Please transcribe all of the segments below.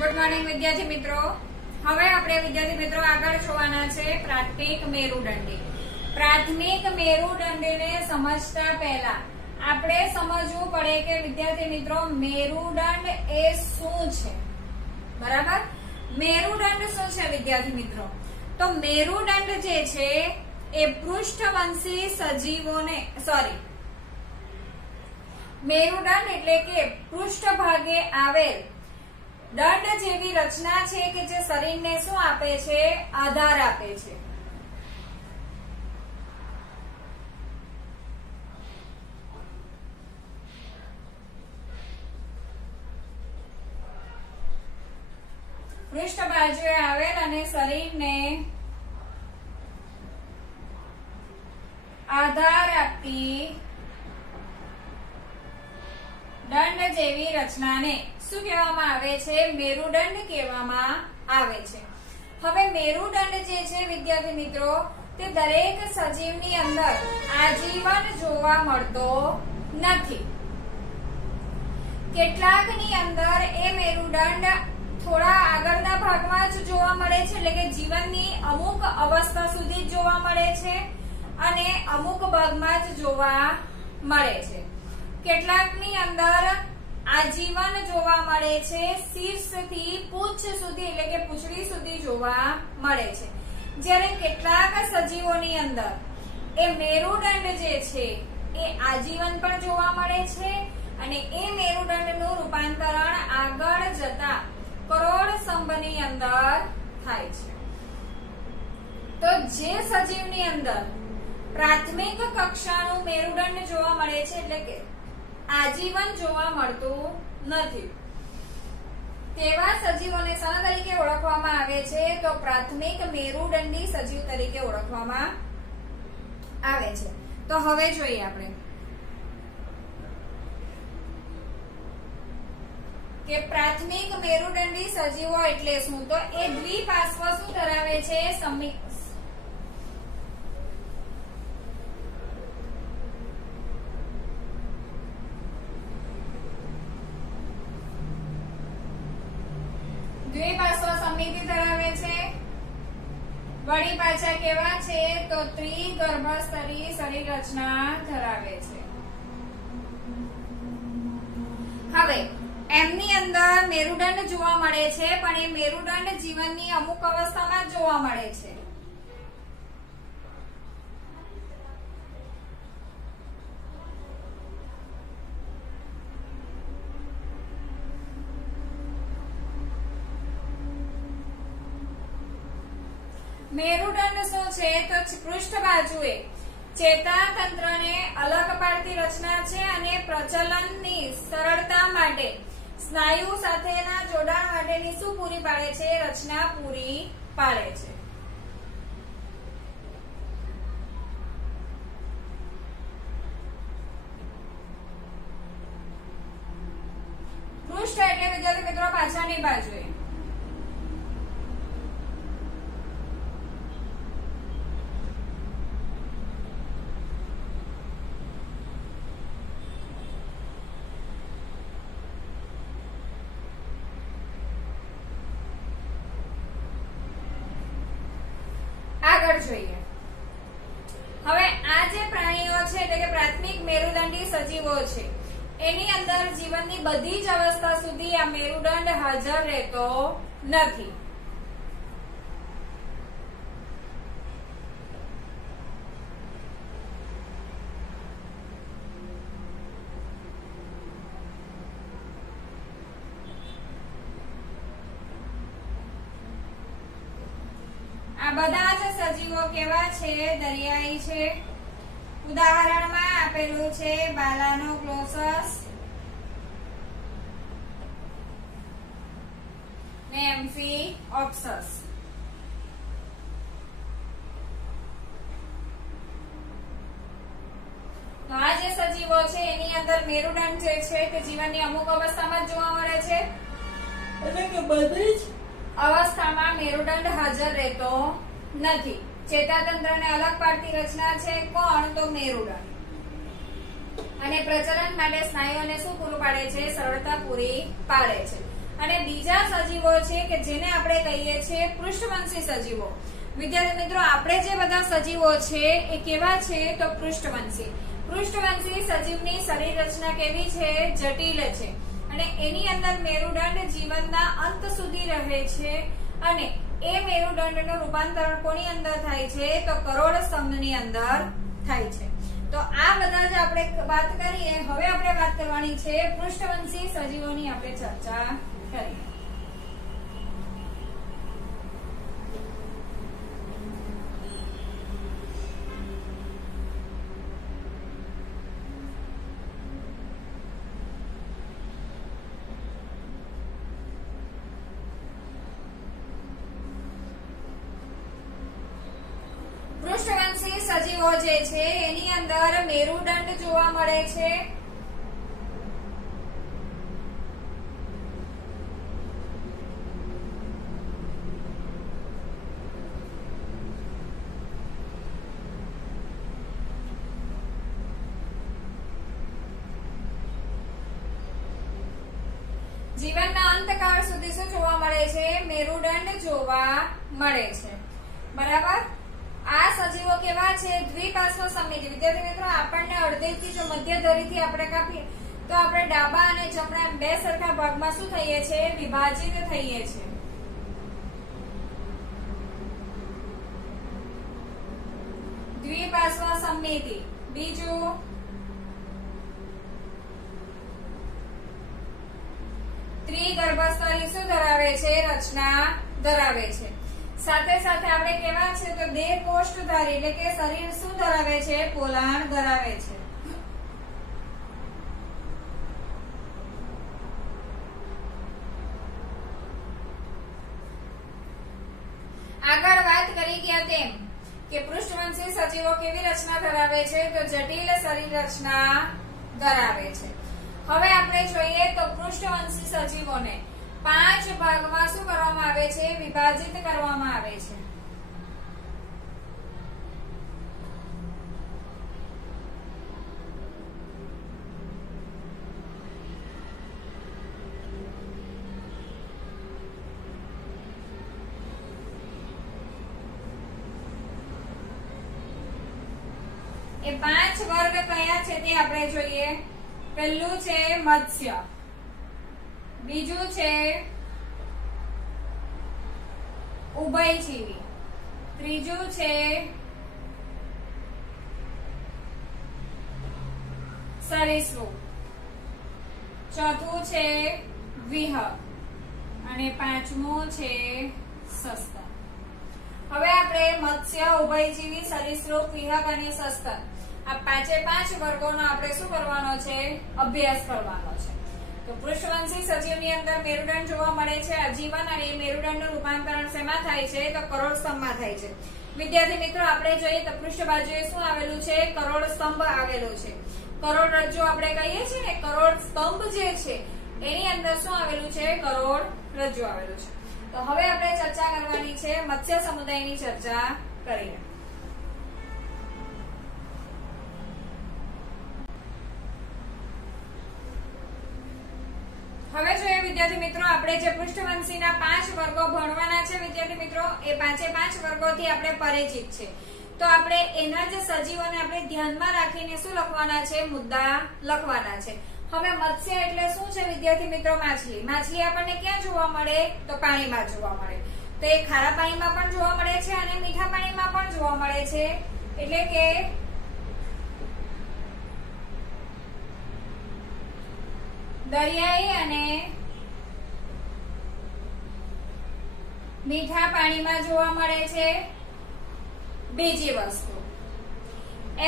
Good morning વિદ્યાર્થી મિત્રો। હવે આપણે વિદ્યાર્થી મિત્રો આગળ જોવાના છે પ્રાથમિક મેરુદંડી। પ્રાથમિક મેરુદંડીને સમજતા પહેલા આપણે સમજવું પડે કે વિદ્યાર્થી મિત્રો મેરુદંડ એ શું છે, બરાબર। મેરુદંડ શું છે વિદ્યાર્થી મિત્રો? તો મેરુદંડ જે છે એ પૃષ્ઠવંશી સજીવોને મેરુદંડ એટલે કે પૃષ્ઠભાગે આવેલ દંડ જેવી રચના છે કે જે શરીરને શું આપે છે? આધાર આપે છે। પૃષ્ઠ બાજુએ આવેલ અને શરીરને આધાર આપતી દંડ જેવી રચનાને શું કહેવામાં આવે છે? મેરુદંડ કહેવામાં આવે છે। હવે મેરુદંડ જે છે વિદ્યાર્થી મિત્રો તે દરેક સજીવની અંદર આજીવન જોવા મળતો નથી। કેટલાકની અંદર એ મેરુદંડ થોડા આગળના ભાગમાં જ જોવા મળે છે, એટલે કે જીવનની અમુક અવસ્થા સુધી જ જોવા મળે છે અને અમુક ભાગમાં જ જોવા મળે છે। કેટલાકની અંદર આજીવન જોવા મળે છે, શીર્ષથી પૂંછ સુધી એટલે કે પૂંછડી સુધી જોવા મળે છે। જ્યારે કેટલાક સજીવોની અંદર એ મેરુદંડ જે છે એ આજીવન પણ જોવા મળે છે અને એ મેરુદંડનું રૂપાંતરણ આગળ જતા કરોડ સ્તંભની અંદર થાય છે। તો જે સજીવની અંદર પ્રાથમિક કક્ષાનું મેરુદંડ જોવા મળે છે એટલે કે આજીવન જોવા મળતું નથી તેવા સજીવોને શાના તરીકે ઓળખવામાં આવે છે? તો પ્રાથમિક મેરુદંડી સજીવ તરીકે ઓળખવામાં આવે છે। તો હવે જોઈએ આપણે કે પ્રાથમિક મેરુદંડી સજીવો એટલે શું? તો એ દ્વિપાર્શ્વ શું ધરાવે છે? દ્વિપાર્શ્વ સમિતિ ધરાવે છે। વળી પાછા કેવા છે? તો ત્રિગર્ભસ્તરી શરીર રચના ધરાવે છે। હવે એમની અંદર મેરુદંડ જોવા મળે છે પણ એ મેરુદંડ જીવનની અમુક અવસ્થામાં જ જોવા મળે છે। મેરુદંડ શું છે? તો પૃષ્ઠ બાજુએ ચેતાતંત્રને અલગ પાડતી રચના છે અને પ્રચલનની સરળતા માટે સ્નાયુ સાથેના જોડાણ માટેની શું પૂરી પાડે છે? રચના પૂરી પાડે છે। પૃષ્ઠ એટલે વિદ્યાર્થી મિત્રો પાછળની બાજુએ જોઈએ। હવે આ જે પ્રાણીઓ છે એટલે કે પ્રાથમિક મેરુદંડી સજીવો છે એની અંદર જીવનની બધી જ અવસ્થા સુધી આ મેરુદંડ હાજર રહેતો નથી। આ બધા જ સજીવો કેવા છે? દરિયાઈ છે। ઉદાહરણમાં આપેલું છે બાલાનોગ્લોસસ ને એમ્ફીઓપ્સસ। તો આ જે સજીવો છે એની અંદર મેરુદંડ જે છે તે જીવનની અમુક અવસ્થામાં જ જોવા મળે છે, એટલે કે બધી જ અવસ્થામાં મેરુદંડ હાજર રહેતો નથી। ચેતાતંત્રને અલગ પાડતી રચના છે કોણ? તો મેરુદંડ। અને પ્રચલન માટે સ્નાયુઓને શું પૂરું પાડે છે? સરળતા પૂરી પાડે છે। અને બીજા સજીવો છે કે જેને આપણે કહીએ છીએ પૃષ્ઠવંશી સજીવો. વિદ્યાર્થી મિત્રો, આપણે જે બધા સજીવો છે એ કેવા છે તો પૃષ્ઠવંશી. પૃષ્ઠવંશી સજીવની શરીર રચના કેવી છે? જટિલ છે. અને એની અંદર મેરુદંડ જીવનના અંત સુધી રહે છે અને એ મેરુદંડનું રૂપાંતરણ કોની અંદર થાય છે તો કરોડ સ્તંભની અંદર થાય છે. તો આ બધા જે આપણે વાત કરીએ, હવે આપણે વાત કરવાની છે પૃષ્ઠવંશી સજીવોની આપણે ચર્ચા કરીએ. પૃષ્ઠવંશી સજીવો જે છે એની અંદર મેરુદંડ જોવા મળે છે. જીવનના અંતકાળ સુધી શું જોવા મળે છે? મેરુદંડ જોવા મળે છે. બરાબર. આ સજીવો કેવા છે? દ્વિપાર્શ્વ સમમિતિ. વિદ્યાર્થી મિત્રો, આપણને અડધેથી જો મધ્ય ધરીથી આપણે કાપીએ તો આપણે ડાબા અને જમણા બે સરખા ભાગમાં શું થઈએ છે? વિભાજિત થઈએ છે. દ્વિપાર્શ્વ સમમિતિ. બીજું ત્રિગર્ભસ્તરી શું ધરાવે છે? રચના ધરાવે છે. સાથે સાથે આપણે કેવા છે તો દેહ કોષ્ઠધારી એટલે કે શરીર શું ધરાવે છે? પોલાણ ધરાવે છે. આગળ વાત કરી ગયા તેમ કે પૃષ્ઠવંશી સજીવો કેવી રચના ધરાવે છે તો જટિલ શરીર રચના ધરાવે છે. હવે આપણે જોઈએ તો પૃષ્ઠવંશી સજીવોને 5 ભાગમાં શું કરવામાં આવે છે? વિભાજિત કરવામાં આવે છે. એ 5 વર્ગ કયા છે તે આપણે જોઈએ. પહેલું છે મત્સ્ય, બીજું છે ઉભયજીવી, ત્રીજું છે સરીસૃપ, ચોથું છે વિહંગ અને પાંચમું છે સસ્તન. હવે આપણે મત્સ્ય, ઉભયજીવી, સરીસૃપ, વિહંગ અને સસ્તન આ 5 વર્ગોનો આપણે શું કરવાનો છે? અભ્યાસ કરવાનો છે. તો પૃષ્ઠવંશી સજીવની અંદર મેરુદંડ જોવા મળે છે આજીવન અને એ મેરુદંડનું રૂપાંતરણ શેમાં થાય છે તો કરોડ સ્તંભમાં થાય છે. વિદ્યાર્થી મિત્રો, આપણે જોઈએ તો પૃષ્ઠ બાજુએ શું આવેલું છે? કરોડ સ્તંભ આવેલું છે. કરોડરજ્જુ આપણે કહીએ છીએ ને, કરોડ સ્તંભ જે છે એની અંદર શું આવેલું છે? કરોડરજ્જુ આવેલું છે. તો હવે આપણે ચર્ચા કરવાની છે મત્સ્ય સમુદાયની ચર્ચા કરીએ. હવે જોઈએ વિદ્યાર્થી મિત્રો, આપણે જે પૃષ્ઠવંશીના 5 વર્ગો ભણવાના છે વિદ્યાર્થી મિત્રો, એ 5 વર્ગોથી આપણે પરિચિત છે. તો આપણે એના જે સજીવોને આપણે ધ્યાનમાં રાખીને શું લખવાના છે? મુદ્દા લખવાના છે. હવે મત્સ્ય એટલે શું છે વિદ્યાર્થી મિત્રો? માછલી. માછલી આપણને ક્યાં જોવા મળે તો પાણીમાં જોવા મળે. તો એ ખારા પાણીમાં પણ જોવા મળે છે અને મીઠા પાણીમાં પણ જોવા મળે છે. એટલે કે દરિયાઈ અને મીઠા પાણીમાં જોવા મળે છે. બીજી વસ્તુ,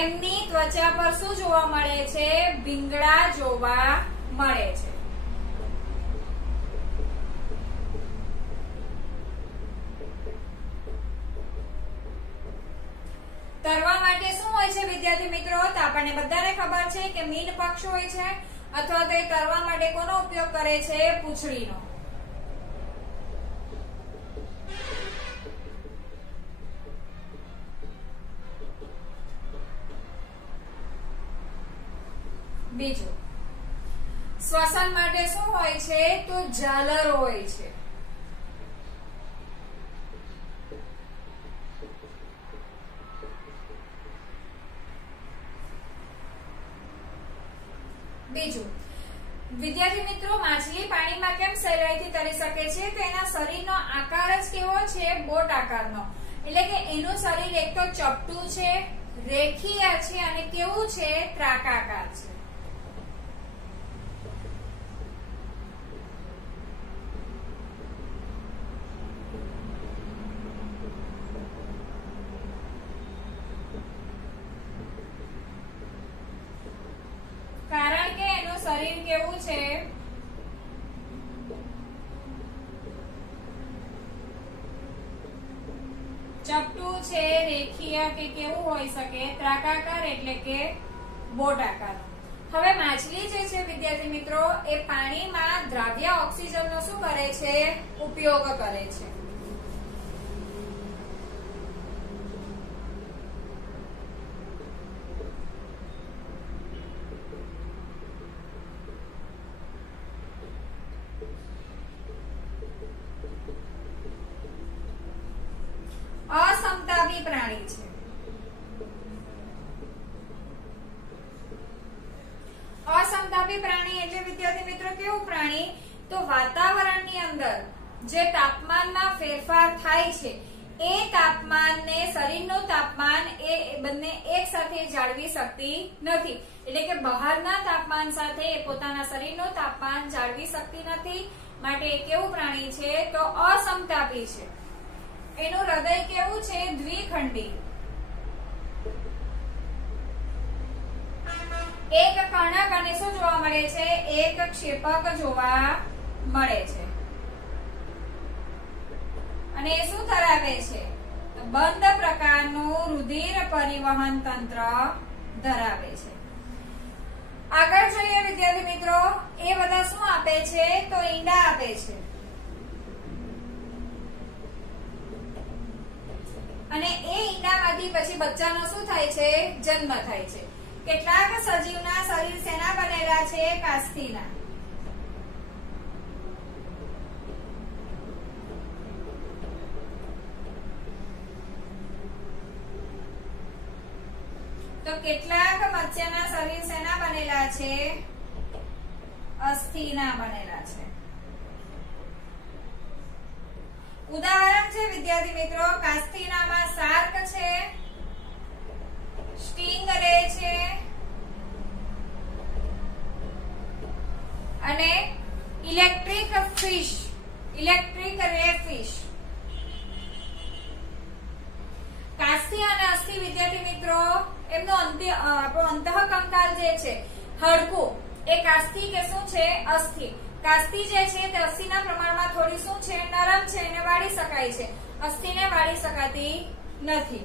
એમની ત્વચા પર શું જોવા મળે છે? ભીંગડા જોવા મળે છે. તરવા માટે શું હોય છે વિદ્યાર્થી મિત્રો? તો આપણને બધાને ખબર છે કે મીન પક્ષ હોય છે અથવા તો એ તરવા માટે કોનો ઉપયોગ કરે છે? પૂંછડીનો. બીજું, શ્વસન માટે શું હોય છે? તો ઝાલર હોય છે. બીજું, વિદ્યાર્થી મિત્રો, માછલી પાણીમાં કેમ સહેલાઈથી તરી શકે છે? તો એના શરીરનો આકાર જ કેવો છે? બોટ આકારનો. એટલે કે એનું શરીર એક તો ચપટું છે, રેખીય છે અને કેવું છે? ત્રાકાકાર છે. કારણ કે એનું શરીર કેવું છે? ચપટું છે, રેખીય કે કેવું હોઈ શકે? ત્રાકાકાર એટલે કે બોટ આકાર. હવે માછલી જે છે વિદ્યાર્થી મિત્રો, એ પાણીમાં દ્રાવ્ય ઓક્સિજનનો શું કરે છે? ઉપયોગ કરે છે. અસમતાપી પ્રાણી છે. અસમતાપી પ્રાણી એટલે વિદ્યાર્થી મિત્રો કેવું પ્રાણી? તો વાતાવરણની અંદર જે તાપમાનમાં ફેરફાર થાય છે એ તાપમાનને, શરીરનું તાપમાન એ બંને એક સાથે જાળવી શકતી નથી. એટલે કે બહારના તાપમાન સાથે એ પોતાના શરીરનું તાપમાન જાળવી શકતી નથી. માટે એ કેવું પ્રાણી છે? તો અસમતાપી છે. એનું હૃદય કેવું છે? દ્વિખંડી. એક કર્ણક અને શું જોવા મળે છે? એક ક્ષેપક જોવા મળે છે. અને એ શું ધરાવે છે? તો બંધ પ્રકારનું રુધિર પરિવહન તંત્ર ધરાવે છે. આગળ જોઈએ વિદ્યાર્થી મિત્રો, એ બધા શું આપે છે? તો ઈંડા આપે છે. અને એ ઈંડામાંથી પછી બચ્ચાનો શું થાય છે? જન્મ થાય છે. કેટલાક સજીવના શરીર શેના બનેલા છે? કાસ્થીના. તો કેટલાક મત્સ્યના શરીર શેના બનેલા છે? અસ્થિના બનેલા છે. ઉદાહરણ છે વિદ્યાર્થી મિત્રો, કાસ્થીનામાં શાર્ક છે, સ્ટિંગરે છે અને ઇલેક્ટ્રિક રે ફિશ. કાસ્થી અને અસ્થિ વિદ્યાર્થી મિત્રો, એમનો અંતઃકંકાલ જે છે હાડકું, એ કાસ્થી કે શું છે? અસ્થિ. કાસ્થી જે છે તે અસ્થિના પ્રમાણમાં થોડી શું છે? નરમ છે, એને વાળી શકાય છે. અસ્થિને વાળી શકાતી નથી.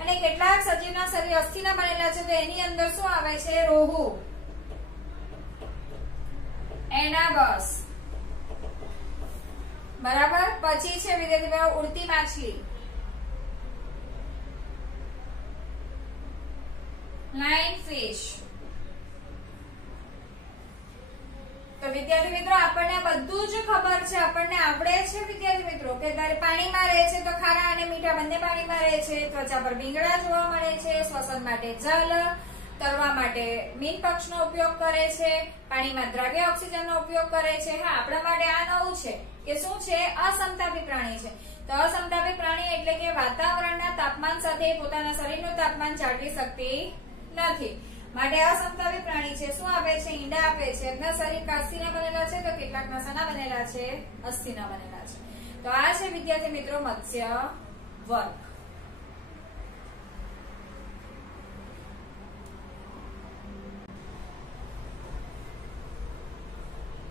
અને કેટલાક સજીવના શરીર અસ્થિના બનેલા છે, તો એની અંદર શું આવે છે? રોહુ, એનાબસ. બરાબર. પછી છે વિદ્યાર્થી મિત્રો ઉડતી માછલી, લાઇન ફિશ. તો વિદ્યાર્થી મિત્રો આપણને બધું જ ખબર છે, આપણને આવડે છે વિદ્યાર્થી મિત્રો કે પાણીમાં રહે છે તો ખારા અને મીઠા બંને પાણીમાં રહે છે. ત્વચા પર ભીંગડા જોવા મળે છે. શ્વસન માટે જલ, તરવા માટે મીન પક્ષનો ઉપયોગ કરે છે. પાણીમાં દ્રાવ્ય ઓક્સિજનનો ઉપયોગ કરે છે. હા, આપણા માટે આ નવું છે કે શું છે? અસમતાપી પ્રાણી છે. તો અસમતાપી પ્રાણી એટલે કે વાતાવરણના તાપમાન સાથે પોતાના શરીરનું તાપમાન જાળવી શકતી નથી. માટે અસમતાપી પ્રાણી છે. શું આપે છે? ઈંડા આપે છે. એમના શરીર કાસ્થીના બનેલા છે, તો કેટલાકના શાના બનેલા છે? અસ્થિના બનેલા છે. તો આ છે વિદ્યાર્થી મિત્રો મત્સ્ય વર્ગ.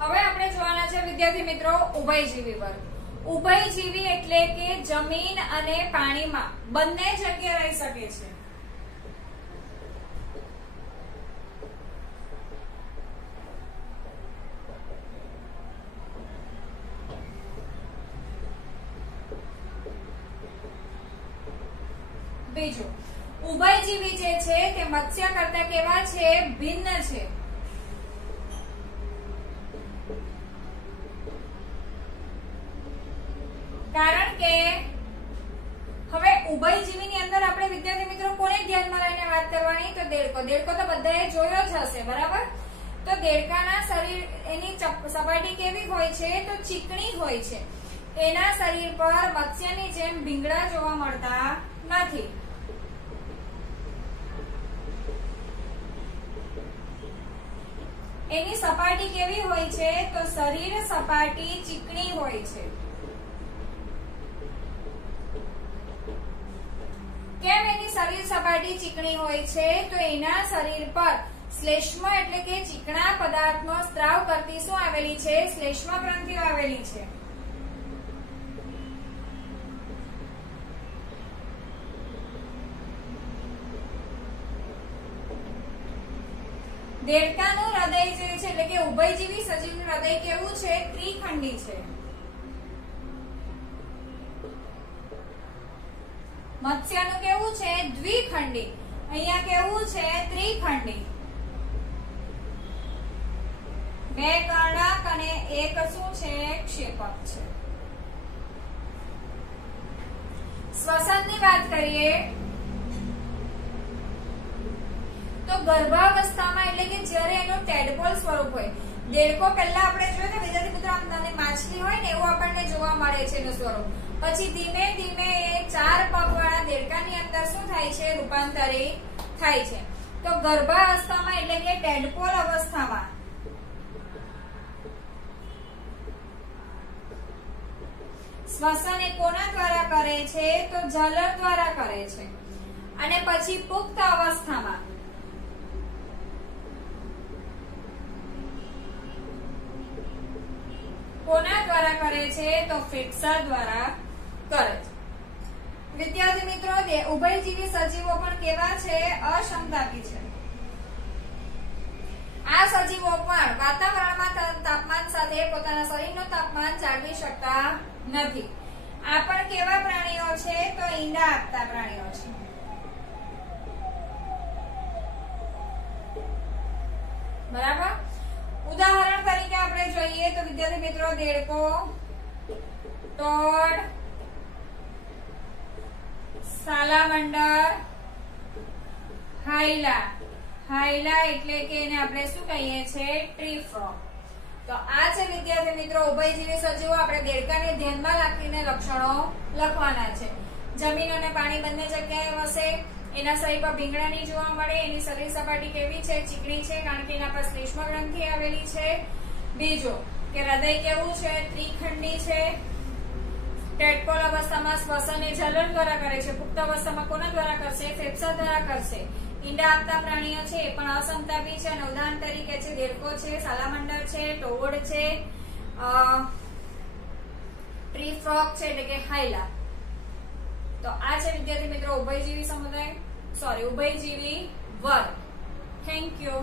હવે આપણે જોવાના છે વિદ્યાર્થી મિત્રો ઉભયજીવી વર્ગ. ઉભયજીવી એટલે કે જમીન અને પાણીમાં બંને જગ્યાએ રહી શકે છે. બીજું, ઉભયજીવી જે છે તે મત્સ્ય કરતા કેવા છે? ભિન્ન છે. દેડકો તો બધાએ જોયો જ હશે, બરાબર? તો દેડકાના શરીર એની સપાટી કેવી હોય છે? તો ચીકણી હોય છે. એના શરીર પર મત્સ્યની જેમ ભીંગડા જોવા મળતા નથી. એની સપાટી કેવી હોય છે? તો શરીર સપાટી ચીકણી હોય છે. કેમ એની શરીર સપાટી ચીકણી હોય છે? તો એના શરીર પર શ્લેષ્મ એટલે કે ચીકણા પદાર્થનો સ્ત્રાવ કરતી શું આવેલી છે? શ્લેષ્મ ગ્રંથિઓ આવેલી છે. દેડકાનું હૃદય જે છે એટલે કે ઉભયજીવી સજીવનું હૃદય કેવું છે? ત્રિખંડી છે. મત્સ્યનું કેવું છે? દ્વિખંડી. અહીંયા કેવું છે? ત્રિખંડી. 2 કર્ણક અને 1 શું છે? ક્ષેપક છે. શ્વસનની વાત કરીએ તો ગર્ભાવસ્થામાં એટલે કે જ્યારે એનું ટેડપોલ સ્વરૂપ હોય, દેડકો પહેલા આપણે જોયું ને વિદ્યાર્થી મિત્રો, આમ નાની માછલી હોય ને એવું આપણને જોવા મળે છે એનું સ્વરૂપ. પછી ધીમે ધીમે એ 4 પગવાળા દેડકાની અંદર શું થાય છે? રૂપાંતરિત થાય છે. તો ગર્ભાવસ્થામાં એટલે કે ટેડપોલ અવસ્થામાં શ્વસન એ કોના દ્વારા કરે છે? તો ઝાલર દ્વારા કરે છે. અને પછી પુખ્ત અવસ્થામાં કોના દ્વારા કરે છે? તો ફેફસા દ્વારા કરે છે. વિદ્યાર્થી મિત્રો, ઉભયજીવી સજીવો પણ કેવા છે? અસમતાપી છે. આ સજીવો પણ વાતાવરણમાં તાપમાન સાથે પોતાના શરીરનું તાપમાન જાળવી શકતા નથી. આ પણ કેવા પ્રાણીઓ છે? તો ઈંડા આપતા પ્રાણીઓ છે. બરાબર? ઉદાહરણ તરીકે આપણે જોઈએ તો વિદ્યાર્થી મિત્રો, દેડકો, ટોડ, સાલામંડર, હાયલા. હાયલા એટલે કે એને આપણે શું કહીએ છીએ? Tree frog. તો આ છે વિદ્યાર્થી મિત્રો ઉભયજીવી સજીવો. આપણે દેડકાને ધ્યાનમાં રાખીને લક્ષણો લખવાના છે. જમીન અને પાણી બંને જગ્યાએ વસે. એના શરીર પર ભીંગડા નહીં જોવા મળે. એની શરીર સપાટી કેવી છે? ચીકણી છે, કારણ કે એના પર શ્લેષ્મ ગ્રંથિ આવેલી છે. બીજું કે હૃદય કેવું છે? ત્રિખંડી છે. ટેડપોલ અવસ્થામાં શ્વસન એ ઝાલર દ્વારા કરે છે. પુખ્ત અવસ્થામાં કોના દ્વારા કરશે? ફેફસા દ્વારા કરશે. ઈંડા આપતા પ્રાણીઓ છે એ પણ અસમતાપી છે. અને ઉદાહરણ તરીકે છે દેડકો છે, સાલામંડર છે, ટોડ છે, ટ્રી ફ્રોગ છે એટલે કે હાયલા. તો આ છે વિદ્યાર્થી મિત્રો ઉભયજીવી સમુદાય, ઉભયજીવી વર્ગ. Thank you.